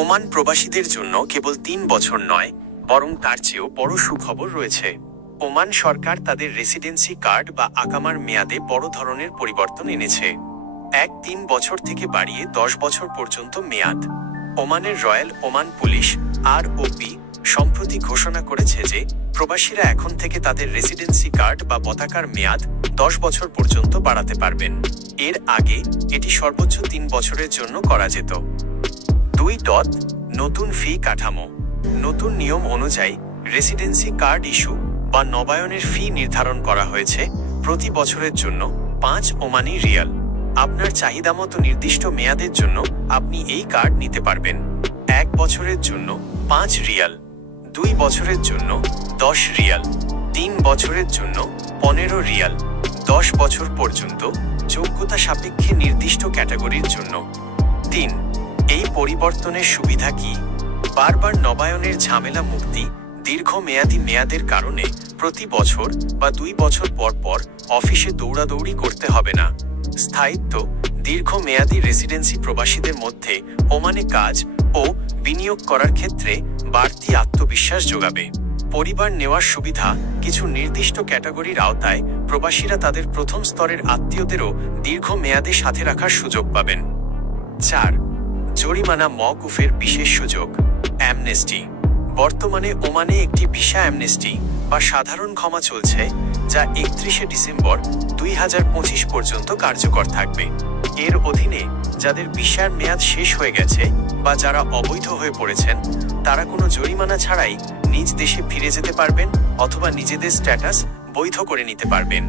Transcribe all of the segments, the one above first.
Oman প্রবাসীদের জন্য কেবল তিন বছর নয়, বরং তার চেয়েও বড় সুখবর রয়েছে। ওমান সরকার তাদের রেসিডেন্সি কার্ড বা আকামার মেয়াদে বড় ধরনের পরিবর্তন এনেছে। এক তিন বছর থেকে বাড়িয়ে দশ বছর পর্যন্ত মেয়াদ। ওমানের royal Oman police R OP সম্প্রতি ঘোষণা করেছে যে, প্রবাসীরা এখন থেকে তাদের রেসিডেন্সি কার্ড বা পতাকার মেয়াদ দশ বছর পর্যন্ত বাড়াতে পারবেন। এর আগে এটি সর্বোচ্চ তিন বছরের জন্য করা যেত। ডট নতুন ফি কাঠামো, নতুন নিয়ম অনুযায়ী রেসিডেন্সি কার্ড ইস্যু বা নবায়নের ফি নির্ধারণ করা হয়েছে প্রতি বছরের জন্য পাঁচ ওমানি রিয়াল। আপনার চাহিদা মতো নির্দিষ্ট মেয়াদের জন্য আপনি এই কার্ড নিতে পারবেন। এক বছরের জন্য পাঁচ রিয়াল, দুই বছরের জন্য দশ রিয়াল, তিন বছরের জন্য পনেরো রিয়াল। দশ বছর পর্যন্ত যোগ্যতা সাপেক্ষে নির্দিষ্ট ক্যাটাগরির জন্য। তিন পরিবর্তনের সুবিধা কি? বারবার নবায়নের ঝামেলা মুক্তি, দীর্ঘমেয়াদী মেয়াদের কারণে প্রতি বছর বা দুই বছর পর পর অফিসে দৌড়াদৌড়ি করতে হবে না। স্থায়িত্ব, দীর্ঘমেয়াদী রেসিডেন্সি প্রবাসীদের মধ্যে ওমানে কাজ ও বিনিয়োগ করার ক্ষেত্রে বাড়তি আত্মবিশ্বাস যোগাবে। পরিবার নেওয়ার সুবিধা, কিছু নির্দিষ্ট ক্যাটাগরির আওতায় প্রবাসীরা তাদের প্রথম স্তরের আত্মীয়দেরও দীর্ঘমেয়াদে সাথে রাখার সুযোগ পাবেন। চার জরিমানা, মওকুফের বিশেষ সুযোগ। অ্যামনেস্টি। বর্তমানে ওমানে একটি ভিসা অ্যামনেস্টি বা সাধারণ ক্ষমা চলছে, যা একত্রিশে ডিসেম্বর দুই হাজার পঁচিশ পর্যন্ত কার্যকর থাকবে। এর অধীনে যাদের ভিসার মেয়াদ শেষ হয়ে গেছে বা যারা অবৈধ হয়ে পড়েছেন, তারা কোনো জরিমানা ছাড়াই নিজ দেশে ফিরে যেতে পারবেন অথবা নিজেদের স্ট্যাটাস বৈধ করে নিতে পারবেন।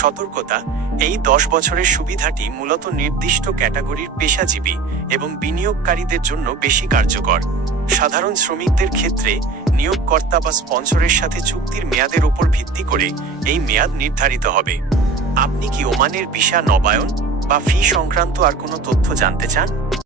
সতর্কতা, এই দশ বছরের সুবিধাটি মূলত নির্দিষ্ট ক্যাটাগরির পেশাজীবী এবং বিনিয়োগকারীদের জন্য বেশি কার্যকর। সাধারণ শ্রমিকদের ক্ষেত্রে নিয়োগকর্তা বা স্পন্সরের সাথে চুক্তির মেয়াদের উপর ভিত্তি করে এই মেয়াদ নির্ধারিত হবে। আপনি কি ওমানের ভিসা নবায়ন বা ফি সংক্রান্ত আর কোনো তথ্য জানতে চান?